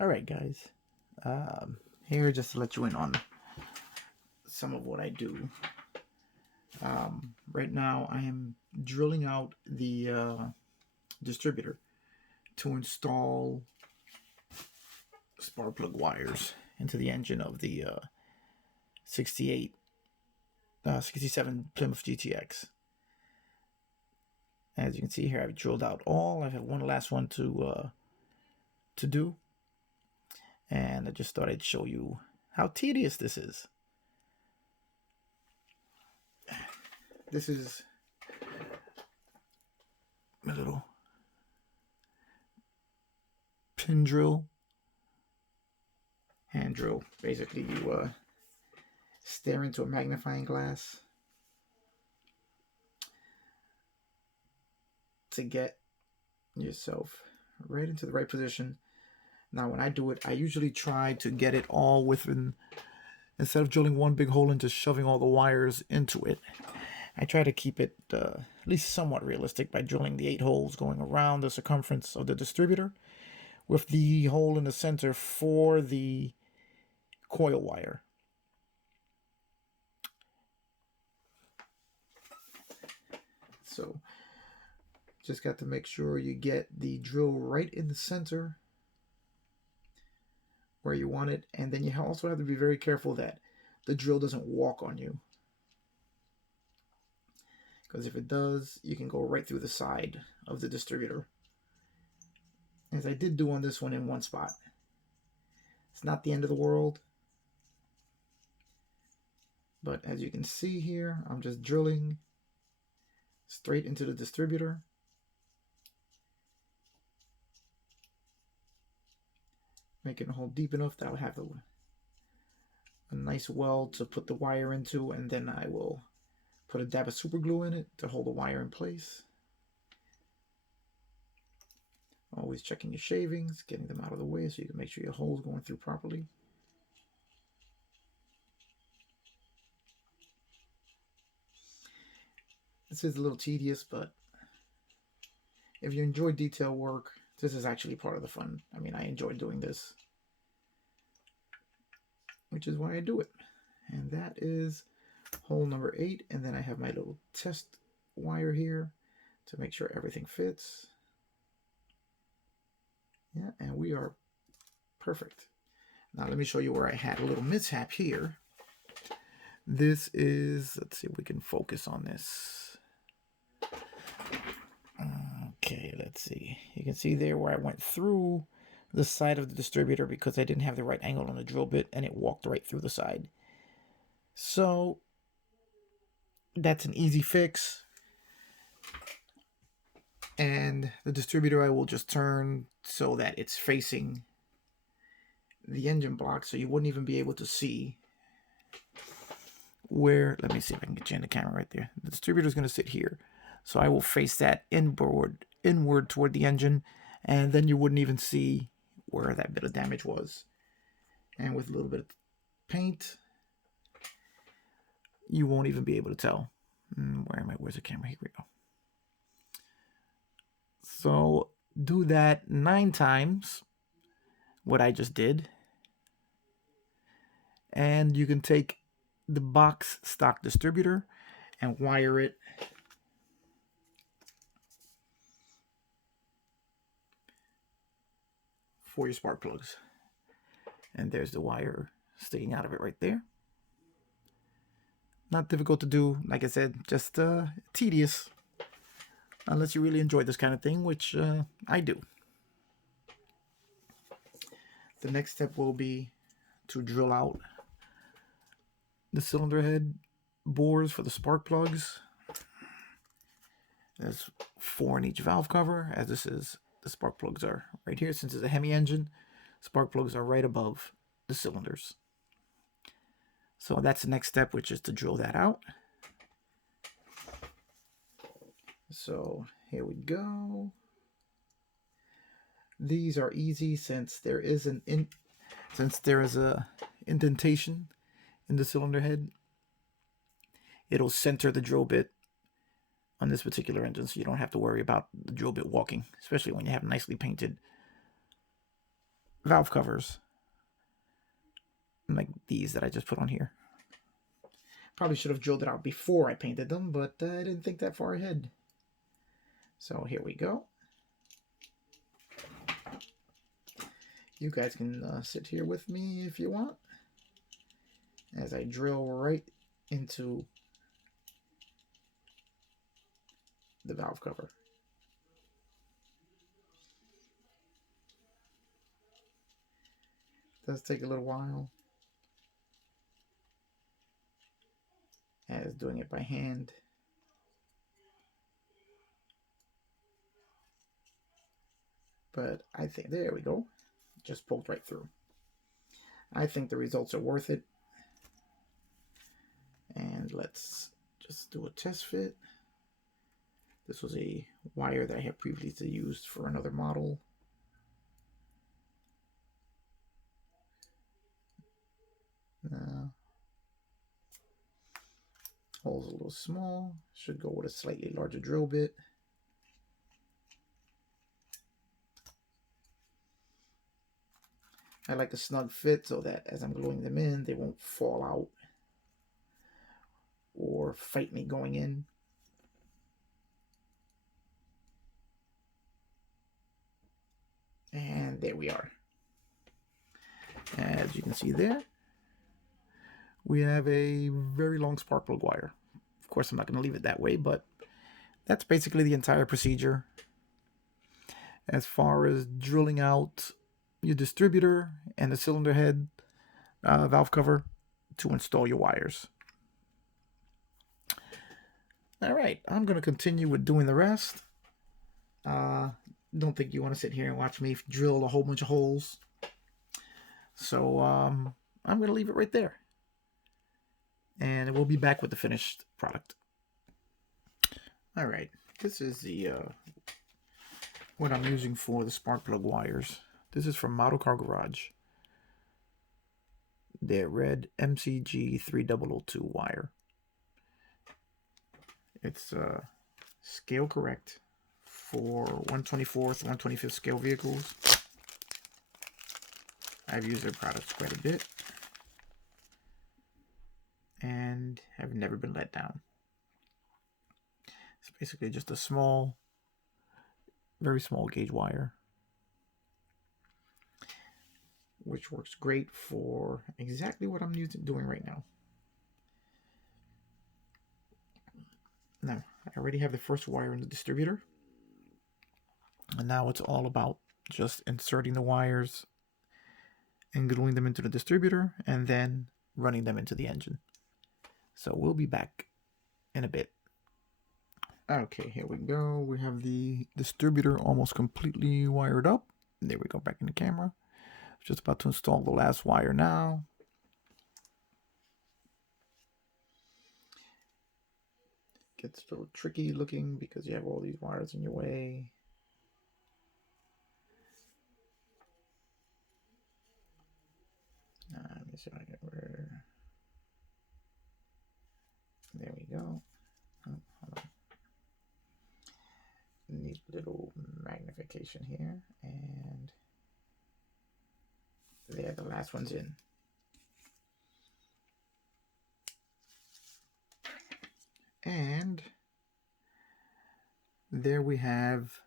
All right, guys. Here just to let you in on some of what I do. Right now, I am drilling out the distributor to install spark plug wires into the engine of the 68, 67 Plymouth GTX. As you can see here, I've drilled out all. I have one last one to do, and I just thought I'd show you how tedious this is. This is my little pin drill, hand drill. Basically, you stare into a magnifying glass to get yourself right into the right position. Now, when I do it, I usually try to get it all within, instead of drilling one big hole and just shoving all the wires into it, I try to keep it at least somewhat realistic by drilling the 8 holes going around the circumference of the distributor, with the hole in the center for the coil wire. So just got to make sure you get the drill right in the center where you want it, and then you also have to be very careful that the drill doesn't walk on you, because if it does, you can go right through the side of the distributor, as I did do on this one in one spot. It's not the end of the world, but as you can see here, I'm just drilling straight into the distributor. Making a hole deep enough that I'll have a nice well to put the wire into, and then I will put a dab of super glue in it to hold the wire in place. Always checking your shavings, getting them out of the way so you can make sure your hole's going through properly. This is a little tedious, but if you enjoy detail work, this is actually part of the fun. I mean, I enjoy doing this, which is why I do it. And that is hole number 8. And then I have my little test wire here to make sure everything fits. Yeah, and we are perfect. Now let me show you where I had a little mishap here. This is, let's see if we can focus on this. Okay, let's see. You can see there where I went through the side of the distributor because I didn't have the right angle on the drill bit, and it walked right through the side. So that's an easy fix. And the distributor I will just turn so that it's facing the engine block, so you wouldn't even be able to see where, let me see if I can get you in the camera right there. The distributor is going to sit here. So I will face that inward toward the engine, and then you wouldn't even see where that bit of damage was. And with a little bit of paint, you won't even be able to tell. Where am I? Where's the camera? Here we go. So do that 9 times, what I just did. And you can take the box stock distributor and wire it for your spark plugs. And there's the wire sticking out of it right there. Not difficult to do, like I said, just tedious, unless you really enjoy this kind of thing, which I do. The next step will be to drill out the cylinder head bores for the spark plugs. There's 4 in each valve cover, as this is, the spark plugs are right here. Since it's a Hemi engine, spark plugs are right above the cylinders. So that's the next step, which is to drill that out. So here we go. These are easy since there is a indentation in the cylinder head. It'll center the drill bit on this particular engine, so you don't have to worry about the drill bit walking, especially when you have nicely painted valve covers, like these that I just put on here. Probably should have drilled it out before I painted them, but I didn't think that far ahead. So here we go. You guys can sit here with me if you want, as I drill right into the valve cover. It does take a little while, as doing it by hand. But I think, there we go. Just poked right through. I think the results are worth it. And let's just do a test fit. This was a wire that I had previously used for another model. Hole's a little small. Should go with a slightly larger drill bit. I like a snug fit so that as I'm gluing them in, they won't fall out or fight me going in. And there we are. As you can see there, we have a very long spark plug wire. Of course, I'm not going to leave it that way, but that's basically the entire procedure. As far as drilling out your distributor and the cylinder head valve cover to install your wires. All right, I'm going to continue with doing the rest. Don't think you want to sit here and watch me drill a whole bunch of holes. So I'm going to leave it right there. And we'll be back with the finished product. All right, this is the what I'm using for the spark plug wires. This is from Model Car Garage. Their red MCG 3002 wire. It's scale correct for 1/24th, 1/25th scale vehicles. I've used their products quite a bit and have never been let down. It's basically just a small, very small gauge wire, which works great for exactly what I'm doing right now. Now, I already have the first wire in the distributor, and now it's all about just inserting the wires and gluing them into the distributor and then running them into the engine. So we'll be back in a bit. Okay, here we go. We have the distributor almost completely wired up. There we go, back in the camera. Just about to install the last wire now. Gets a little tricky looking because you have all these wires in your way. Let me see if I can where. There we go. Oh, hold on. Neat little magnification here, and there, the last one's in. And there we have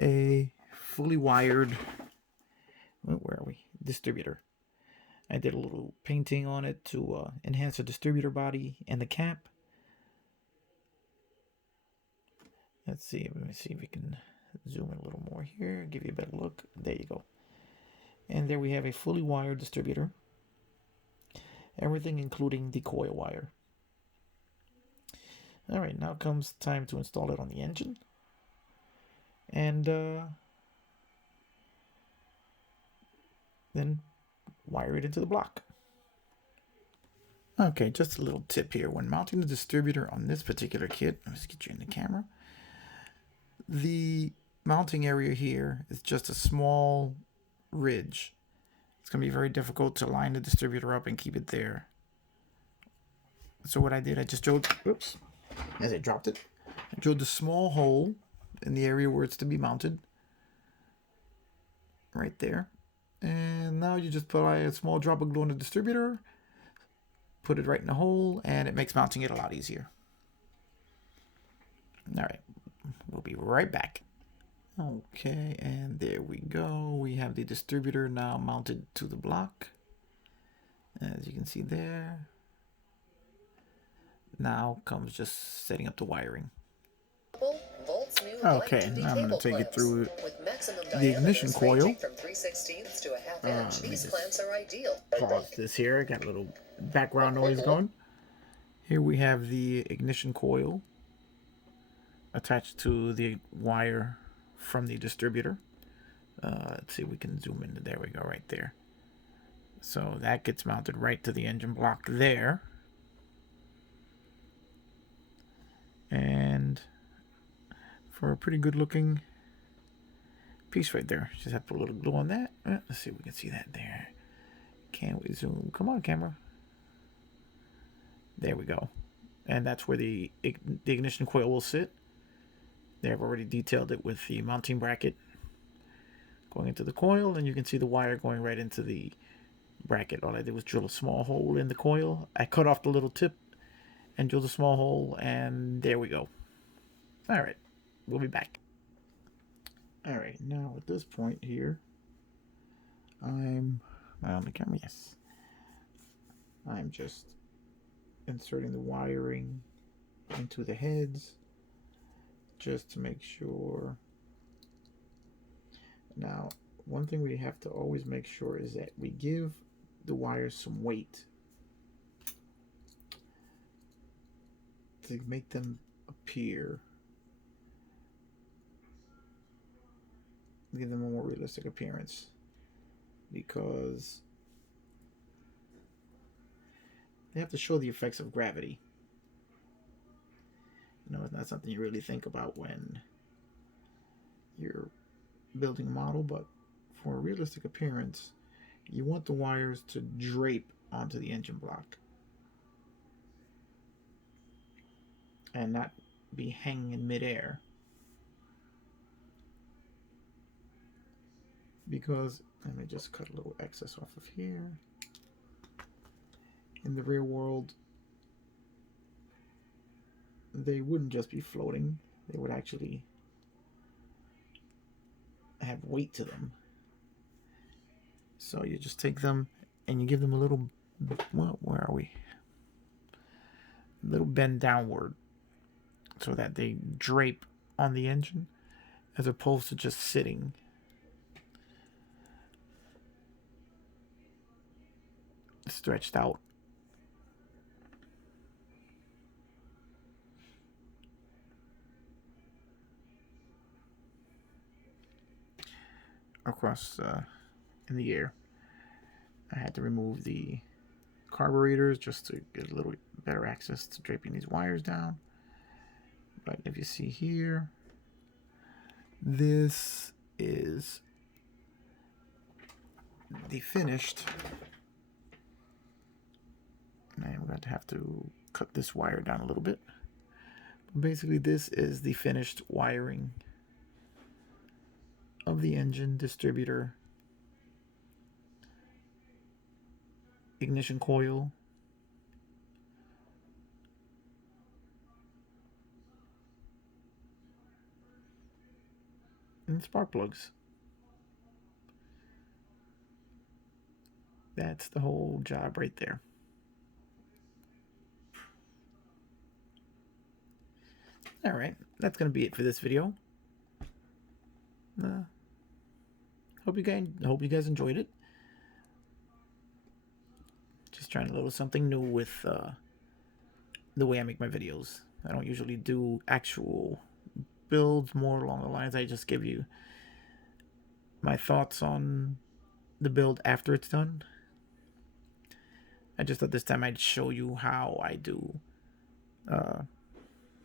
a fully wired, where are we? Distributor. I did a little painting on it to enhance the distributor body and the cap. Let's see. Let me see if we can zoom in a little more here, give you a better look. There you go. And there we have a fully wired distributor. Everything including the coil wire. All right, now comes time to install it on the engine. And then wire it into the block. Okay, just a little tip here. When mounting the distributor on this particular kit, let's get you in the camera. The mounting area here is just a small ridge. It's going to be very difficult to line the distributor up and keep it there. So what I did, I just drilled, oops, as I dropped it, I drilled a small hole in the area where it's to be mounted. Right there. And now you just apply a small drop of glue on the distributor, put it right in the hole, and it makes mounting it a lot easier. All right, we'll be right back. Okay, and there we go. We have the distributor now mounted to the block. As you can see there. Now comes just setting up the wiring. Okay, now I'm going to take it through the ignition coil. From 3/16 to a half Let me These just clamps are ideal. pause this here. Got a little background noise going. Here we have the ignition coil attached to the wire from the distributor. Let's see if we can zoom in. There we go, right there. So that gets mounted right to the engine block there. And for a pretty good looking piece right there. Just have to put a little glue on that. Let's see if we can see that there. Can we zoom? Come on, camera. There we go. And that's where the ignition coil will sit. They've already detailed it with the mounting bracket going into the coil, and you can see the wire going right into the bracket. All I did was drill a small hole in the coil. I cut off the little tip and drilled a small hole, and there we go. All right, we'll be back. All right, now at this point here, I'm on the camera. Yes, I'm just inserting the wiring into the heads just to make sure. Now, one thing we have to always make sure is that we give the wires some weight to make them appear, give them a more realistic appearance, because they have to show the effects of gravity. You know, it's not something you really think about when you're building a model, but for a realistic appearance, you want the wires to drape onto the engine block and not be hanging in midair. Because, let me just cut a little excess off of here. In the real world, they wouldn't just be floating, they would actually have weight to them. So you just take them and you give them a little, well, where are we? A little bend downward so that they drape on the engine as opposed to just sitting. Stretched out. Across in the air. I had to remove the carburetors just to get a little better access to draping these wires down. But if you see here, this is the finished. And I'm going to have to cut this wire down a little bit. But basically, this is the finished wiring of the engine, distributor, ignition coil, and spark plugs. That's the whole job right there. All right, that's going to be it for this video. Hope you guys enjoyed it. Just trying a little something new with the way I make my videos. I don't usually do actual builds, more along the lines I just give you my thoughts on the build after it's done. I just thought this time I'd show you how I do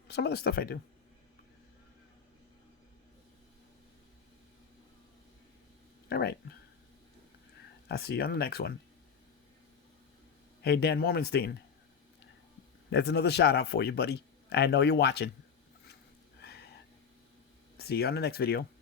some of the stuff I do. All right. I'll see you on the next one. Hey, Dan Mormenstein. That's another shout out for you, buddy. I know you're watching. See you on the next video.